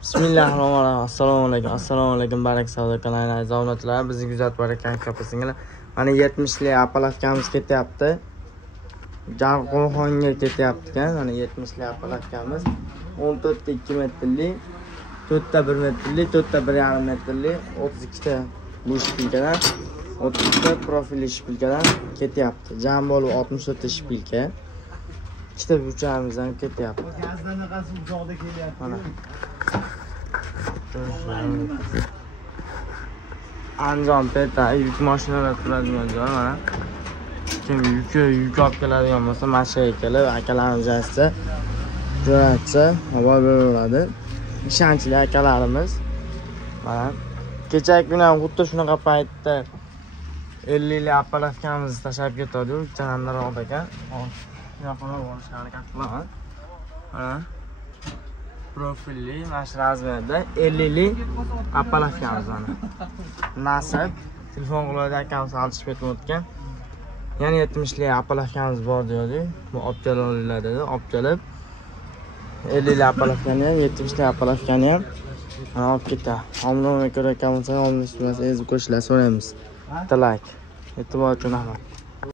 Bismillahirrahmanirrahim. Assalomu alaykum. Barak savdo kanalining aziz obunachilar. Bizni kuzatib borayotgan katta-singlar. Mana 70lik appalavkamiz ketyapti. Jarqo'xonga ketyapti-kan. Mana 70lik appalavkamiz 14 ta 2 metrlik, 4 ta 1 metrlik, 4 ta 1,5 metrlik, 32 ta bu shpilkadan, 32 ta profilli shpilkadan ketyapti. Jam bo'lib 64 ta shpilka. İşte uçağımızdan ketyapti. Mana. Andijon peta yuk mashinalar turadigan joy mana. Kim yuk olib keladigan bo'lsa, mashinaga kelib akalarimiz aytsa, jo'natsa, havo beriladi. Ishonchli akalarimiz. Mana kechagi kuni ham xuddi shunaqa paytda 50 lik appalavkamizni tashlab ketadi, chanandaroq ekan. Yaqinroq borishga harakat qilaman. Mana profilli mash razmerda 50 lik appalavkamiz mana. Nasib telefon qiladi akamiz olishib ketib o'tgan. Yana 70 lik appalavkamiz bor deydi. Bu olib kelinglar dedi. Olib kelib 50 lik appalavkani ham 70 lik appalavkani ham olib ketadi. Omilni ko'rayotgan bo'lsangiz, omilni ishtimasi ezib qo'yishlar so'raymiz. Bitta like. E'tibor uchun rahmat.